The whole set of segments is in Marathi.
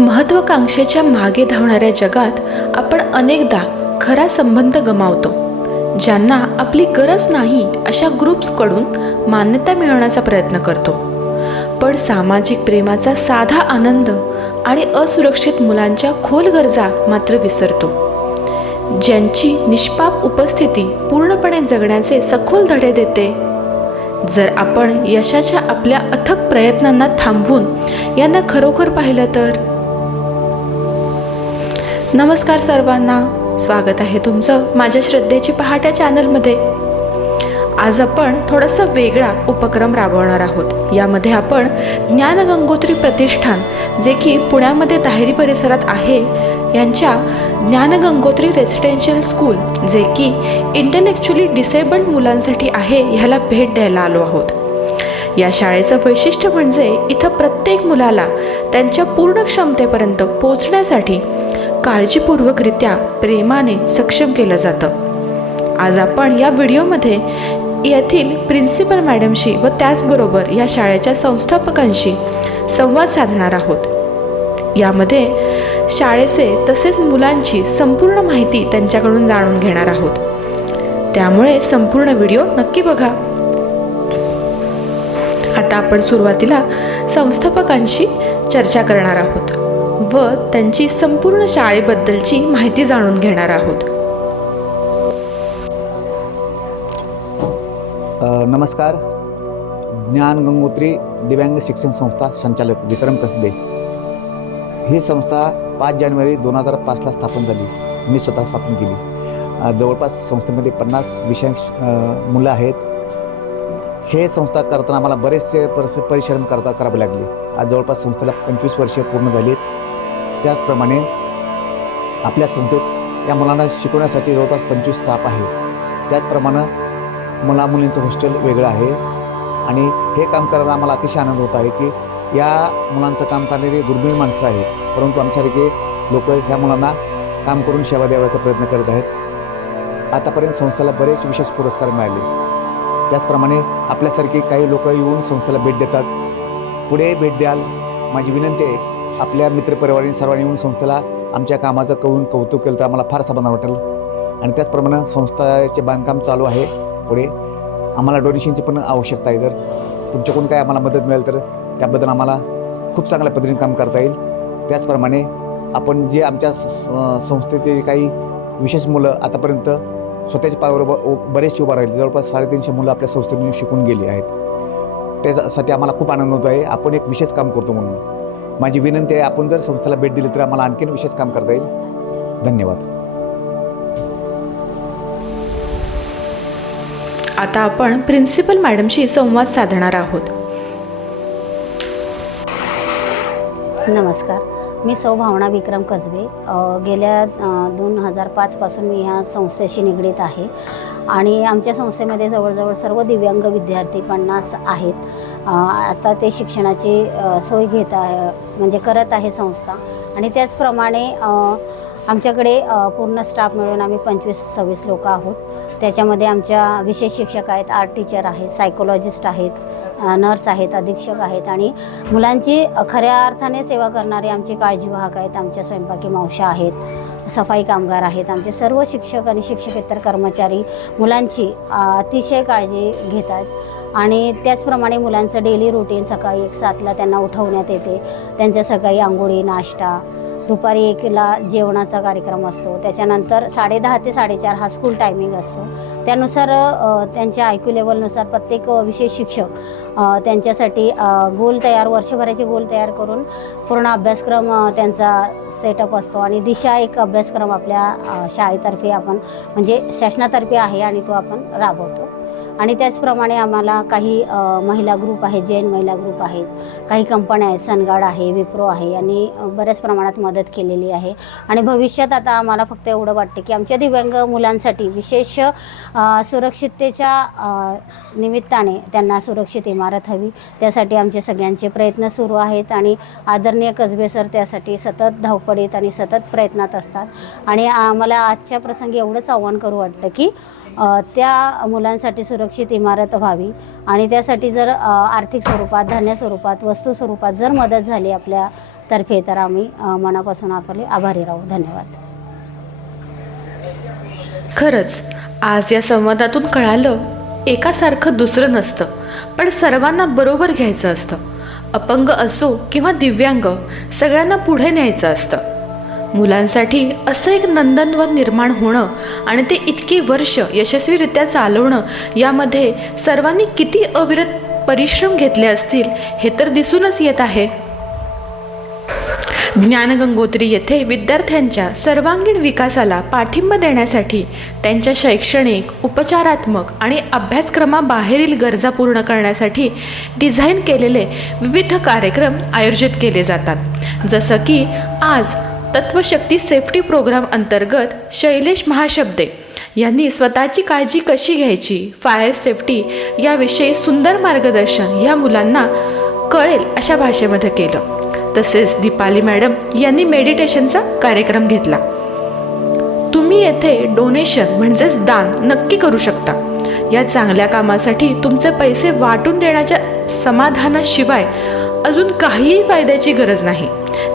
महत्त्वाकांक्षेच्या मागे धावणाऱ्या जगात आपण अनेकदा खरा संबंध गमावतो. ज्यांना आपली गरज नाही अशा ग्रुप्सकडून मान्यता मिळवण्याचा प्रयत्न करतो. पण सामाजिक प्रेमाचा साधा आनंद आणि असुरक्षित मुलांच्या खोल गरजा मात्र विसरतो. ज्यांची निष्पाप उपस्थिती पूर्णपणे जगण्याचे सखोल धडे देते. जर आपण यशाच्या आपल्या अथक प्रयत्नांना थांबवून यांना खरोखर पाहिलं तर. नमस्कार सर्वांना, स्वागत आहे तुमचं माझ्या श्रद्धेची पहाट चॅनलमध्ये. आज आपण थोडासा वेगळा उपक्रम राबवणार आहोत. यामध्ये आपण ज्ञानगंगोत्री प्रतिष्ठान, जे की पुण्यामध्ये दाहेरी परिसरात आहे, यांच्या ज्ञानगंगोत्री रेसिडेन्शियल स्कूल, जे की इंटेलेक्च्युअली डिसेबल्ड मुलांसाठी आहे, ह्याला भेट द्यायला आलो आहोत. या शाळेचं वैशिष्ट्य म्हणजे इथं प्रत्येक मुलाला त्यांच्या पूर्ण क्षमतेपर्यंत पोहोचण्यासाठी काळजीपूर्वकरित्या प्रेमाने सक्षम केलं जातं. आज आपण या व्हिडिओमध्ये येथील प्रिन्सिपल मॅडमशी व त्याचबरोबर या शाळेच्या संस्थापकांशी संवाद साधणार आहोत. यामध्ये शाळेचे तसेच मुलांची संपूर्ण माहिती त्यांच्याकडून जाणून घेणार आहोत. त्यामुळे संपूर्ण व्हिडिओ नक्की बघा. आता आपण सुरुवातीला संस्थापकांशी चर्चा करणार आहोत व त्यांची संपूर्ण शाळेबद्दलची माहिती जाणून घेणार आहोत. नमस्कार. ज्ञानगंगोत्री दिव्यांग शिक्षण संस्था संचालक विक्रम कसबे. ही संस्था 5 जानेवारी 2005ला स्थापन झाली. मी स्वतः स्थापन केली. जवळपास संस्थेमध्ये 50 विशेष मुलं आहेत. हे संस्था करताना आम्हाला बरेचसे परिश्रम करावे लागले. आज जवळपास संस्थेला 25 वर्षे पूर्ण झाली आहेत. त्याचप्रमाणे आपल्या संस्थेत या मुलांना शिकवण्यासाठी जवळपास 25 स्टाफ आहे. त्याचप्रमाणे मुलींचं हॉस्टेल वेगळं आहे. आणि हे काम करायला आम्हाला अतिशय आनंद होत आहे की या मुलांचं काम करणारी दुर्मिळ माणसं आहेत, परंतु आमच्यासारखे लोक ह्या मुलांना काम करून सेवा द्यायचा प्रयत्न करत आहेत. आतापर्यंत संस्थेला बरेच विशेष पुरस्कार मिळाले. त्याचप्रमाणे आपल्यासारखे काही लोक येऊन संस्थेला भेट देतात. पुढे भेट द्याल माझी विनंती आहे. आपल्या मित्रपरिवारांनी सर्वांनी येऊन संस्थेला आमच्या कामाचं कौतुक केलं तर आम्हाला फार समाधान वाटेल. आणि त्याचप्रमाणे संस्थेचे बांधकाम चालू आहे. पुढे आम्हाला डोनेशनची पण आवश्यकता आहे. जर तुमच्याकडून काय आम्हाला मदत मिळेल तर त्याबद्दल आम्हाला खूप चांगल्या पद्धतीने काम करता येईल. त्याचप्रमाणे आपण जे आमच्या संस्थेचे काही विशेष मुलं आतापर्यंत स्वतःच्या पायावर बरेचसे उभा राहिले. जवळपास 350 मुलं आपल्या संस्थेतून शिकून गेली आहेत. त्यासाठी आम्हाला खूप आनंद होत आहे. आपण एक विशेष काम करतो म्हणून माझी विनंती आहे, आपण जर संस्थेला भेट दिली तर आम्हाला आणखीन विशेष काम करता येईल. धन्यवाद. आता आपण प्रिन्सिपल मॅडमशी संवाद साधणार आहोत. नमस्कार, मी सौ भावना विक्रम कसबे. गेल्या 2005 पासून मी ह्या संस्थेशी निगडीत आहे. आणि आमच्या संस्थेमध्ये जवळजवळ सर्व दिव्यांग विद्यार्थी 50 आहेत. आता ते शिक्षणाची सोय घेत आहे, म्हणजे करत आहे संस्था. आणि त्याचप्रमाणे आमच्याकडे पूर्ण स्टाफ मिळून आम्ही 25-26 लोक आहोत. त्याच्यामध्ये आमच्या विशेष शिक्षक आहेत, आर्ट टीचर आहेत, सायकोलॉजिस्ट आहेत, नर्स आहेत, अधीक्षक आहेत आणि मुलांची खऱ्या अर्थाने सेवा करणारे आमचे काळजीवाहक आहेत. आमच्या स्वयंपाकी मावशा आहेत, सफाई कामगार आहेत. आमचे सर्व शिक्षक आणि शिक्षकेतर कर्मचारी मुलांची अतिशय काळजी घेतात. आणि त्याचप्रमाणे मुलांचं डेली रुटीन सकाळी 7ला त्यांना उठवण्यात येते. त्यांच्या सकाळी आंघोळी, नाश्ता, दुपारी 1ला जेवणाचा कार्यक्रम असतो. त्याच्यानंतर 10:30 ते 4:30 हा स्कूल टायमिंग असतो. त्यानुसार त्यांच्या IQ लेवलनुसार प्रत्येक विशेष शिक्षक त्यांच्यासाठी वर्षभराचे गोल तयार करून पूर्ण अभ्यासक्रम त्यांचा सेटअप असतो. आणि दिशा एक अभ्यासक्रम आपल्या शाळेतर्फे आपण म्हणजे शासनातर्फे आहे आणि तो आपण राबवतो. आणि त्याचप्रमाणे आम्हाला काही महिला ग्रुप आहेत, जैन महिला ग्रुप आहेत, काही कंपन्या आहेत, सनगार्ड आहे, विप्रो आहे आणि बऱ्याच प्रमाणात मदत केलेली आहे. आणि भविष्यात आता आम्हाला फक्त एवढं वाटतं की आमच्या दिव्यांग मुलांसाठी विशेष सुरक्षिततेच्या निमित्ताने त्यांना सुरक्षित इमारत हवी. त्यासाठी आमचे सगळ्यांचे प्रयत्न सुरू आहेत. आणि आदरणीय कसबे सर त्यासाठी सतत धावपळीत आणि सतत प्रयत्नात असतात. आणि मला आजच्या प्रसंगी एवढंच आव्हान करू वाटतं की त्या मुलांसाठी सुरक्षित सुरक्षित इमारत व्हावी आणि त्यासाठी जर आर्थिक स्वरूपात, धान्य स्वरूपात, वस्तू स्वरूपात जर मदत झाली आपल्यातर्फे तर आम्ही मनापासून आपले आभारी राहू. धन्यवाद. खरंच आज या संवादातून कळालं, एकासारखं दुसरं नसतं, पण सर्वांना बरोबर घ्यायचं असतं. अपंग असो किंवा दिव्यांग, सगळ्यांना पुढे न्यायचं असतं. मुलांसाठी असं एक नंदनवन निर्माण होणं आणि ते इतकी वर्ष यशस्वीरित्या चालवणं, यामध्ये सर्वांनी किती अविरत परिश्रम घेतले असतील हे तर दिसूनच येत आहे. ज्ञानगंगोत्री येथे विद्यार्थ्यांच्या सर्वांगीण विकासाला पाठिंबा देण्यासाठी त्यांच्या शैक्षणिक, उपचारात्मक आणि अभ्यासक्रमाबाहेरील गरजा पूर्ण करण्यासाठी डिझाईन केलेले विविध कार्यक्रम आयोजित केले जातात. जसं की आज तत्वशक्ती सेफ्टी प्रोग्राम अंतर्गत शैलेश महाशब्दे यांनी स्वतःची काळजी कशी घ्यायची, फायर सेफ्टी याविषयी सुंदर मार्गदर्शन या मुलांना कळेल अशा भाषेमध्ये केलं. तसेच दीपाली मॅडम यांनी मेडिटेशनचा कार्यक्रम घेतला. तुम्ही येथे डोनेशन म्हणजेच दान नक्की करू शकता. या चांगल्या कामासाठी तुमचे पैसे वाटून देण्याच्या समाधानाशिवाय अजून काहीही फायद्याची गरज नाही.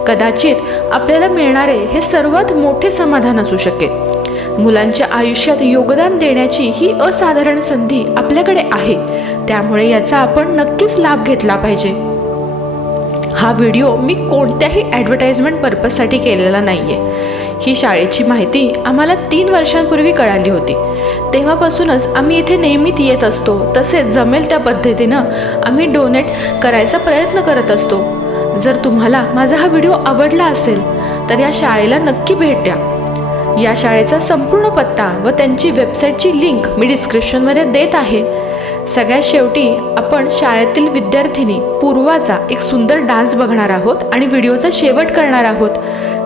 कदाचित आपल्याला मिळणारे हे सर्वात मोठे समाधान असू शकेल. मुलांच्या आयुष्यात योगदान देण्याची ही असाधारण संधी आपल्याकडे आहे, त्यामुळे याचा आपण नक्कीच लाभ घेतला पाहिजे. हा व्हिडिओ मी कोणत्याही ॲडव्हर्टाइजमेंट पर्पजसाठी केलेला नाही आहे. ही शाळेची माहिती आम्हाला 3 वर्षांपूर्वी कळाली होती. तेव्हापासूनच आम्ही इथे नेहमीच येत असतो. तसेच जमेल त्या पद्धतीनं आम्ही डोनेट करायचा प्रयत्न करत असतो. जर तुम्हाला माझा हा व्हिडिओ आवडला असेल तर या शाळेला नक्की भेट द्या. या शाळेचा संपूर्ण पत्ता व त्यांची वेबसाईटची लिंक मी डिस्क्रिप्शनमध्ये देत आहे. सगळ्यात शेवटी आपण शाळेतील विद्यार्थिनी पूर्वाचा एक सुंदर डान्स बघणार आहोत आणि व्हिडिओचा शेवट करणार आहोत.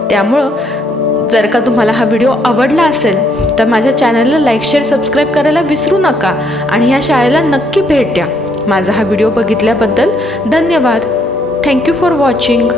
त्यामुळं जर का तुम्हाला हा व्हिडिओ आवडला असेल तर माझ्या चॅनलला लाईक, शेअर, सबस्क्राईब करायला विसरू नका आणि या शाळेला नक्की भेट द्या. माझा हा व्हिडिओ बघितल्याबद्दल धन्यवाद. Thank you for watching.